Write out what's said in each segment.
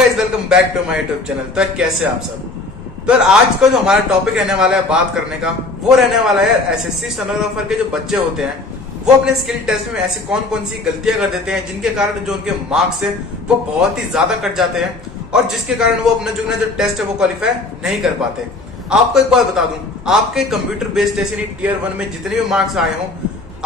Guys, welcome back to my YouTube channel. तो कैसे आप सब। तो आज का जो हमारा टॉपिक रहने वाला है बात करने का, वो रहने वाला है एसएससी स्टेनोग्राफर के जो बच्चे होते हैं वो अपने स्किल टेस्ट में ऐसी कौन कौन सी गलतियां कर देते हैं जिनके कारण जो उनके मार्क्स है वो बहुत ही ज्यादा कट जाते हैं और जिसके कारण वो अपना जो टेस्ट है वो क्वालिफाई नहीं कर पाते। आपको एक बात बता दूं, आपके कंप्यूटर बेस्ड टेस्ट यानी टियर 1 में जितने भी मार्क्स आए हों,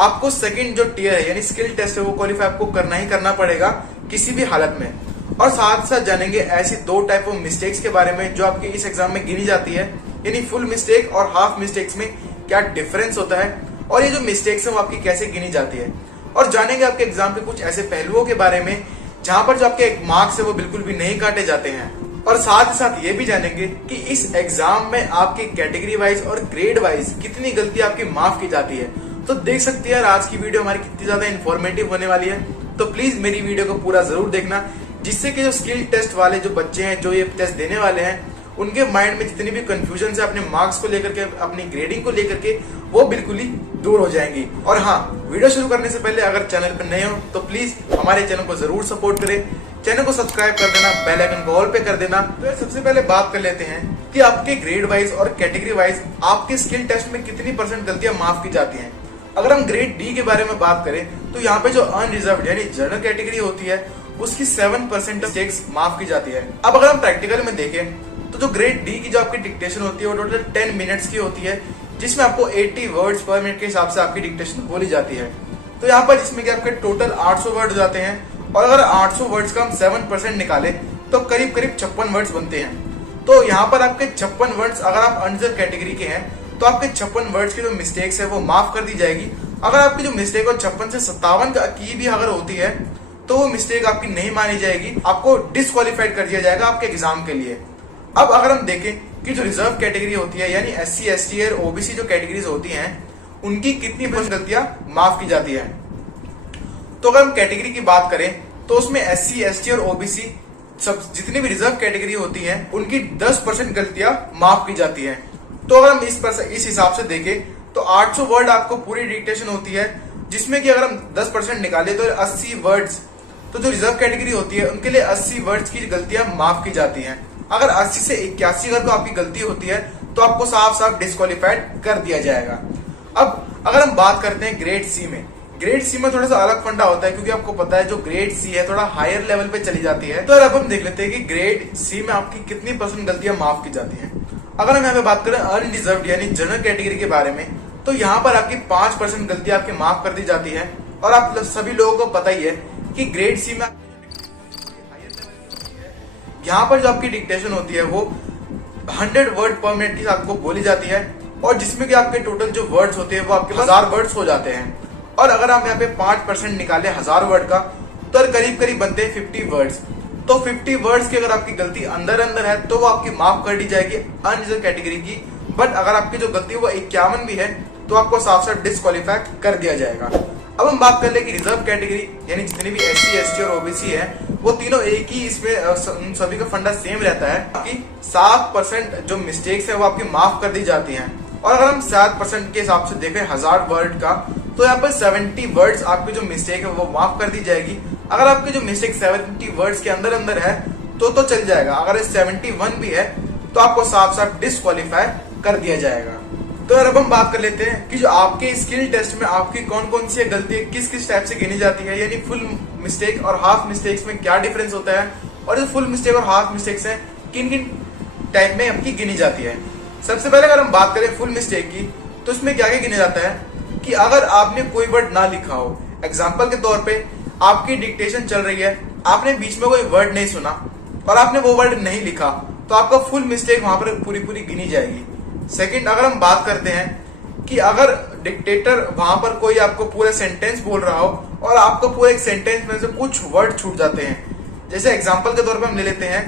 आपको सेकंड जो टियर है यानी स्किल टेस्ट है वो क्वालिफाई आपको करना ही करना पड़ेगा किसी भी हालत में। और साथ साथ जानेंगे ऐसी दो टाइप ऑफ मिस्टेक्स के बारे में जो आपके इस एग्जाम में गिनी जाती है, यानी फुल मिस्टेक और हाफ मिस्टेक्स में क्या डिफरेंस होता है और ये जो मिस्टेक्स है वो आपकी कैसे गिनी जाती है। और जानेंगे आपके एग्जाम के कुछ ऐसे पहलुओं के बारे में जहां पर जो आपके मार्क्स है वो बिल्कुल भी नहीं काटे जाते हैं। और साथ ही साथ ये भी जानेंगे कि इस एग्जाम में आपकी कैटेगरी वाइज और ग्रेड वाइज कितनी गलती आपकी माफ की जाती है। तो देख सकते हैं आज की वीडियो हमारी कितनी ज्यादा इन्फॉर्मेटिव होने वाली है। तो प्लीज मेरी वीडियो को पूरा जरूर देखना, जिससे कि जो स्किल टेस्ट वाले जो बच्चे हैं जो ये टेस्ट देने वाले हैं उनके माइंड में जितनी भी कंफ्यूजन है अपने मार्क्स को लेकर के, अपनी ग्रेडिंग को लेकर के, वो बिल्कुल ही दूर हो जाएंगी। और हाँ, वीडियो शुरू करने से पहले अगर चैनल पर नए हो तो प्लीज हमारे चैनल को जरूर सपोर्ट करें, चैनल को सब्सक्राइब कर देना, बेल आइकन को ऑल पे कर देना। तो सबसे पहले बात कर लेते हैं कि आपके ग्रेड वाइज और कैटेगरी वाइज आपके स्किल टेस्ट में कितनी परसेंट गलतियां माफ की जाती हैं। अगर हम ग्रेड डी के बारे में बात करें तो यहाँ पे जो अनरिजर्व यानी जनरल कैटेगरी होती है उसकी 7% मिस्टेक्स माफ की जाती है। अब अगर हम प्रैक्टिकल में देखें तो जो ग्रेड डी की जो आपकी डिक्टेशन होती है वो टोटल 10 मिनट्स की होती है, जिसमें आपको 80 वर्ड्स पर मिनट के हिसाब से आपकी डिक्टेशन बोली जाती है। तो यहाँ पर जिसमें कि आपके टोटल 800 वर्ड हो जाते हैं और अगर 800 वर्ड्स का हम 7% निकाले तो करीब करीब 56 वर्ड्स बनते हैं। तो यहाँ पर आपके 56 वर्ड्स अगर आप अनरिजर्व कैटेगरी के हैं तो आपके 56 वर्ड्स की जो मिस्टेक्स है वो माफ कर दी जाएगी। अगर आपकी जो मिस्टेक और 56 से 57 की भी अगर होती है तो वो मिस्टेक आपकी नहीं मानी जाएगी, आपको डिस्क्वालिफाइड कर दिया जाएगा आपके एग्जाम के लिए। अब अगर हम देखें कि जो रिजर्व कैटेगरी होती है यानी SC, ST और OBC जो कैटेगरीज होती हैं उनकी कितनी गलतियां माफ की जाती है। तो अगर हम कैटेगरी की बात करें तो उसमें SC, ST और OBC सब जितनी भी रिजर्व कैटेगरी होती है उनकी 10% गलतियां माफ की जाती है। तो अगर हम इस हिसाब से देखें तो 800 वर्ड आपको पूरी डिक्टेशन होती है, जिसमें कि अगर हम 10% निकाले तो 80 वर्ड्स। तो जो रिजर्व कैटेगरी होती है उनके लिए 80 वर्ड्स की गलतियां माफ की जाती हैं। अगर 80 से 81 अगर तो आपकी गलती होती है तो आपको साफ साफ डिस्क्वालिफाइड कर दिया जाएगा। अब अगर हम बात करते हैं ग्रेड सी में, ग्रेड सी में थोड़ा सा अलग फंडा होता है क्योंकि आपको पता है जो ग्रेड सी है थोड़ा हायर लेवल पे चली जाती है। तो अब हम देख लेते हैं कि ग्रेड सी में आपकी कितनी परसेंट गलतियां माफ की जाती हैं। अगर हम यहाँ पे बात करें अनडिजर्व्ड यानी जनरल कैटेगरी के बारे में तो यहाँ पर आपकी 5% गलतियां आपकी माफ कर दी जाती है। और आप सभी लोगों को पता ही है कि ग्रेड सी में यहाँ पर जो आपकी डिक्टेशन होती है वो 100 वर्ड पर मिनट की आपको बोली जाती है और जिसमें कि आपके टोटल जो वर्ड्स होते हैं वो आपके 1000 वर्ड्स हो जाते हैं। और अगर हम यहाँ पे 5% निकाले 1000 वर्ड का तो करीब करीब बनते हैं 50 वर्ड्स। तो 50 वर्ड्स की अगर आपकी गलती अंदर है तो वो आपकी माफ कर दी जाएगी अनरिजर्व कैटेगरी की। बट अगर आपकी जो गलती है वो 51 भी है तो आपको साफ साफ डिस्क्वालीफाई कर दिया जाएगा। अब हम बात कर ले कि रिजर्व कैटेगरी यानी जितनी भी SC, ST और OBC है वो तीनों एक ही, इसमें सभी का फंडा सेम रहता है कि 7% जो मिस्टेक्स है वो आपकी माफ कर दी जाती हैं। और अगर हम 7% के हिसाब से देखें 1000 वर्ड का तो यहाँ पर 70 वर्ड्स आपकी जो मिस्टेक है वो माफ कर दी जाएगी। अगर आपकी जो मिस्टेक 70 वर्ड्स के अंदर है तो चल जाएगा। अगर 71 भी है तो आपको साफ साफ डिस्क्वालीफाई कर दिया जाएगा। तो अब हम बात कर लेते हैं कि जो आपके स्किल टेस्ट में आपकी कौन कौन सी गलती किस किस टाइप से गिनी जाती है, यानी फुल मिस्टेक और हाफ मिस्टेक्स में क्या डिफरेंस होता है और जो फुल मिस्टेक और हाफ मिस्टेक्स हैं किन किन टाइप में आपकी गिनी जाती है। सबसे पहले अगर हम बात करें फुल मिस्टेक की तो उसमें क्या क्या गिना जाता है कि अगर आपने कोई वर्ड ना लिखा हो, एग्जाम्पल के तौर पे आपकी डिक्टेशन चल रही है, आपने बीच में कोई वर्ड नहीं सुना और आपने वो वर्ड नहीं लिखा तो आपका फुल मिस्टेक वहां पर पूरी गिनी जाएगी। सेकंड, अगर हम बात करते हैं कि अगर डिक्टेटर वहां पर कोई आपको पूरा सेंटेंस बोल रहा हो और आपको पूरे एक सेंटेंस में से कुछ वर्ड छूट जाते हैं, जैसे एग्जांपल के तौर पे हम ले लेते हैं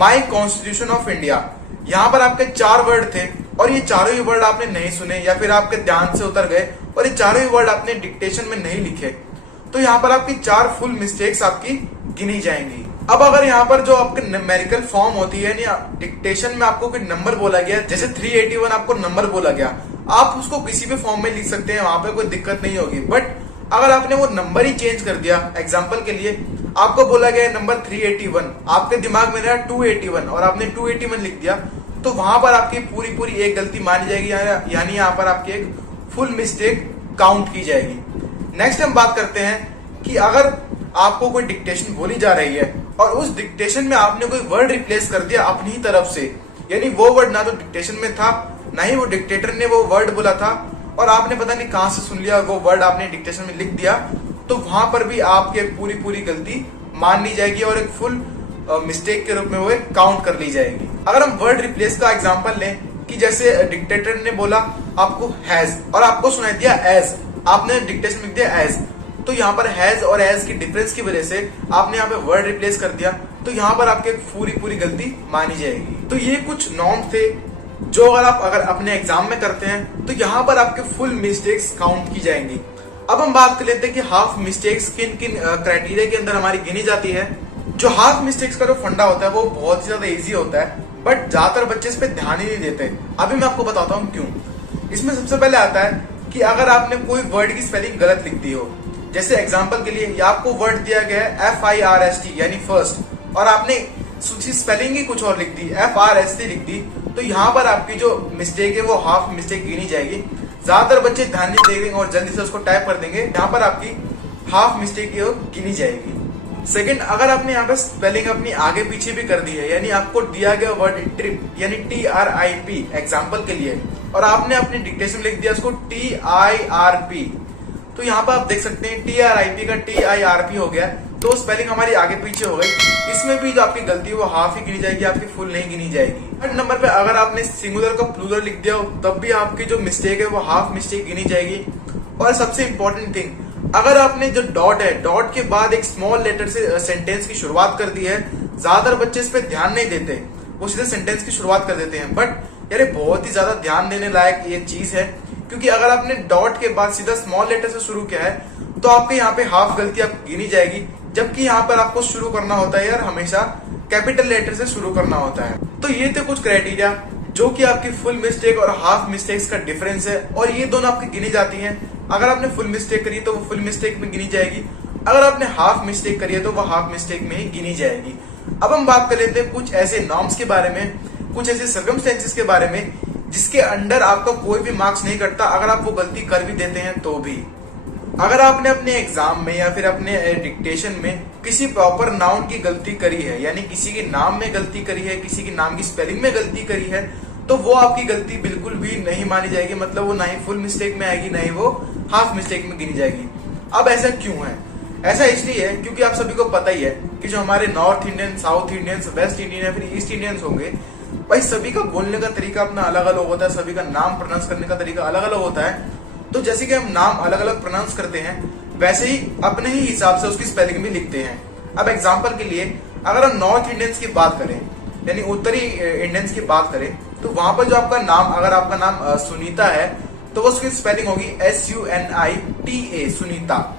माई कॉन्स्टिट्यूशन ऑफ इंडिया। यहाँ पर आपके 4 वर्ड थे और ये चारों ही वर्ड आपने नहीं सुने या फिर आपके ध्यान से उतर गए और ये चारों ही वर्ड आपने डिक्टेशन में नहीं लिखे, तो यहाँ पर आपकी 4 फुल मिस्टेक्स आपकी गिनी जाएंगी। अब अगर यहाँ पर जो आपके न्यूमेरिकल फॉर्म होती है यानी डिक्टेशन में आपको कोई नंबर बोला गया, जैसे 381 आपको नंबर बोला गया, आप उसको किसी भी फॉर्म में लिख सकते हैं, वहां पे कोई दिक्कत नहीं होगी। बट अगर आपने वो नंबर ही चेंज कर दिया, एग्जांपल के लिए आपको बोला गया नंबर 381, आपके दिमाग में रहा 281 और आपने 281 लिख दिया, तो वहां पर आपकी पूरी पूरी एक गलती मानी जाएगी, यानी यहाँ पर आपकी एक फुल मिस्टेक काउंट की जाएगी। नेक्स्ट हम बात करते हैं कि अगर आपको कोई डिक्टेशन बोली जा रही है और उस डिक्टेशन में आपने कोई वर्ड रिप्लेस कर दिया अपनी तरफ से, यानी वो वर्ड ना तो डिक्टेशन में था ना ही वो डिक्टेटर ने वो वर्ड बोला था, और आपने पता नहीं कहां से सुन लिया वो वर्ड आपने डिक्टेशन में लिख दिया, तो वहां पर भी आपके पूरी पूरी गलती मान ली जाएगी और एक फुल मिस्टेक के रूप में वो काउंट कर ली जाएगी। अगर हम वर्ड रिप्लेस का एग्जांपल लें कि जैसे डिक्टेटर ने बोला आपको हैज और आपको सुनाई दिया एज, आपने डिक्टेशन में लिख दिया एज, तो यहाँ पर हैज और एज की डिफरेंस की वजह से आपने यहाँ पे वर्ड रिप्लेस कर दिया, तो यहाँ पर आपके पूरी पूरी गलती मानी जाएगी। तो ये कुछ नॉर्म थे जो अगर अपने एग्जाम में करते हैं तो यहाँ पर आपके फुल मिस्टेक्स काउंट की जाएंगी। अब हम बात कर लेते हैं कि हाफ मिस्टेक्स किन किन क्राइटेरिया के अंदर हमारी गिनी जाती है। जो हाफ मिस्टेक्स का जो फंडा होता है वो बहुत ही ज्यादा इजी होता है, बट ज्यादातर बच्चे इस पे ध्यान ही नहीं देते। अभी मैं आपको बताता हूँ क्यों। इसमें सबसे पहले आता है कि अगर आपने कोई वर्ड की स्पेलिंग गलत लिख दी हो, जैसे एग्जाम्पल के लिए आपको वर्ड दिया गया है FIRST यानी फर्स्ट, और आपने उसकी स्पेलिंग ही कुछ और लिख दी, FRST लिख दी, तो यहाँ पर आपकी जो मिस्टेक है वो हाफ मिस्टेक गिनी जाएगी। ज्यादातर बच्चे ध्यान नहीं देंगे और जल्दी से उसको टाइप कर देंगे, यहाँ पर आपकी हाफ मिस्टेक गिनी जाएगी। सेकंड, अगर आपने यहाँ पर स्पेलिंग अपनी आगे पीछे भी कर दी है, यानी आपको दिया गया वर्ड ट्रिप यानी TRIP एग्जाम्पल के लिए, और आपने अपने डिक्टेशन लिख दिया उसको TIRP, तो यहाँ पर आप देख सकते हैं TRIP का TIRP हो गया, तो स्पेलिंग हमारी आगे पीछे हो गई। इसमें भी जो आपकी गलती है वो हाफ ही गिनी जाएगी, आपकी फुल नहीं गिनी जाएगी। थर्ड नंबर पे अगर आपने सिंगुलर का प्लूरल लिख दिया हो तब भी आपकी जो मिस्टेक है वो हाफ मिस्टेक गिनी जाएगी। और सबसे इंपॉर्टेंट थिंग, अगर आपने जो डॉट है, डॉट के बाद एक स्मॉल लेटर से सेंटेंस की शुरुआत कर दी है, ज्यादातर बच्चे इस पे ध्यान नहीं देते, वो सीधे सेंटेंस की शुरुआत कर देते हैं, बट यार बहुत ही ज्यादा ध्यान देने लायक ये चीज है, क्योंकि अगर आपने डॉट के बाद सीधा स्मॉल लेटर से शुरू किया है तो आपके यहाँ पे हाफ गलती आपकी गिनी जाएगी, जबकि यहाँ पर आपको शुरू करना होता है यार हमेशा कैपिटल लेटर से शुरू करना होता है। तो ये थे कुछ क्राइटेरिया जो कि आपकी फुल मिस्टेक और हाफ मिस्टेक्स का डिफरेंस है, और ये दोनों आपकी गिनी जाती हैं। अगर आपने फुल मिस्टेक करी तो वो फुल मिस्टेक में गिनी जाएगी, अगर आपने हाफ मिस्टेक करी है तो वो हाफ मिस्टेक में ही गिनी जाएगी। अब हम बात कर लेते हैं कुछ ऐसे नॉर्म्स के बारे में, कुछ ऐसे सर्कमस्टेंसेस के बारे में जिसके अंडर आपका कोई भी मार्क्स नहीं कटता अगर आप वो गलती कर भी देते हैं तो भी। अगर आपने अपने एग्जाम में या फिर अपने डिक्टेशन में किसी प्रॉपर नाउन की गलती करी है, यानी किसी के नाम में गलती करी है, किसी के नाम की स्पेलिंग में गलती करी है, तो वो आपकी गलती बिल्कुल भी नहीं मानी जाएगी, मतलब वो ना ही फुल मिस्टेक में आएगी ना ही वो हाफ मिस्टेक में गिनी जाएगी। अब ऐसा क्यों है? ऐसा इसलिए है क्योंकि आप सभी को पता ही है कि जो हमारे north Indian, south Indians, West Indian या फिर ईस्ट इंडियंस होंगे, भाई सभी का बोलने का तरीका अपना अलग अलग होता है, सभी का नाम प्रोनाउंस करने का तरीका अलग अलग होता है। तो जैसे कि हम नाम अलग अलग प्रोनाउंस करते हैं, वैसे ही अपने ही हिसाब से उसकी स्पेलिंग भी लिखते हैं। अब एग्जांपल के लिए अगर हम नॉर्थ इंडियंस की बात करें, यानी उत्तरी इंडियंस की बात करें, तो वहां पर जो आपका नाम, अगर आपका नाम सुनीता है तो उसकी स्पेलिंग होगी SUNITA, सुनीता।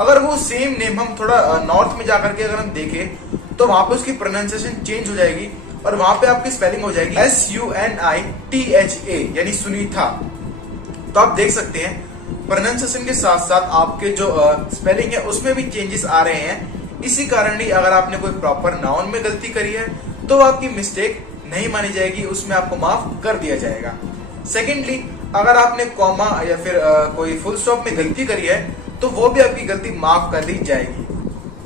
अगर वो सेम नेम हम थोड़ा नॉर्थ में जाकर के अगर हम देखें तो वहां पे उसकी प्रोनाउंसिएशन चेंज हो जाएगी और वहां पे आपकी स्पेलिंग हो जाएगी SUNITHA यानी सुनीता। तो आप देख सकते हैं प्रोनाउंसिएशन के साथ साथ आपके जो स्पेलिंग है उसमें भी चेंजेस आ रहे हैं। इसी कारण ही अगर आपने कोई प्रॉपर नाउन में गलती करी है तो आपकी मिस्टेक नहीं मानी जाएगी, उसमें आपको माफ कर दिया जाएगा। सेकेंडली, अगर आपने कॉमा या फिर कोई फुल स्टॉप में गलती करी है तो वो भी आपकी गलती माफ कर दी जाएगी।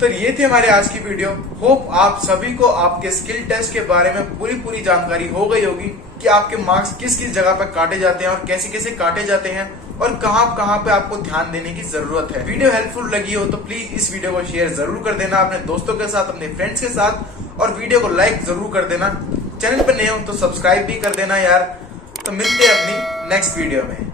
तो ये थी हमारे आज की वीडियो। होप आप सभी को आपके स्किल टेस्ट के बारे में पूरी जानकारी हो गई होगी कि आपके मार्क्स किस किस जगह पर काटे जाते हैं और कैसे कैसे काटे जाते हैं और कहां पे आपको ध्यान देने की जरूरत है। वीडियो हेल्पफुल लगी हो तो प्लीज इस वीडियो को शेयर जरूर कर देना अपने दोस्तों के साथ, अपने फ्रेंड्स के साथ, और वीडियो को लाइक जरूर कर देना। चैनल पर नए हो तो सब्सक्राइब भी कर देना यार। तो मिलते हैं अपनी नेक्स्ट वीडियो में।